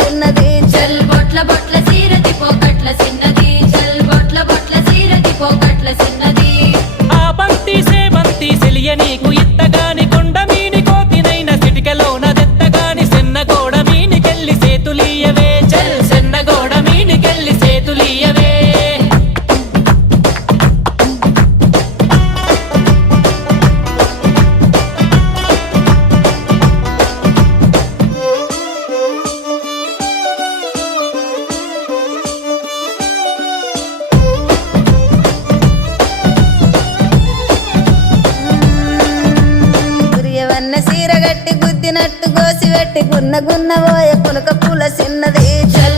చిన్నది చల్ బొట్ల బొట్ల సీరది పోకట్ల చిన్నది చల్ బొట్ల బొట్ల సీరది పోకట్ల చిన్నది ఆ బంతి సేబంతి సెలియ నీకు ఇత్తగాని కొండ మీని కోతినైన సిటికలోన దెత్తగాని సెన్నగోడ మీనికెళ్ళి సేతులీయవే చల్ సెన్నగోడ మీనికెళ్ళి సేతులీయవే గురియవన్న సీర గట్టి గుద్దినట్టు గోసి పెట్టి గున్న గున్న పోయే పులక పూల చిన్నది చల్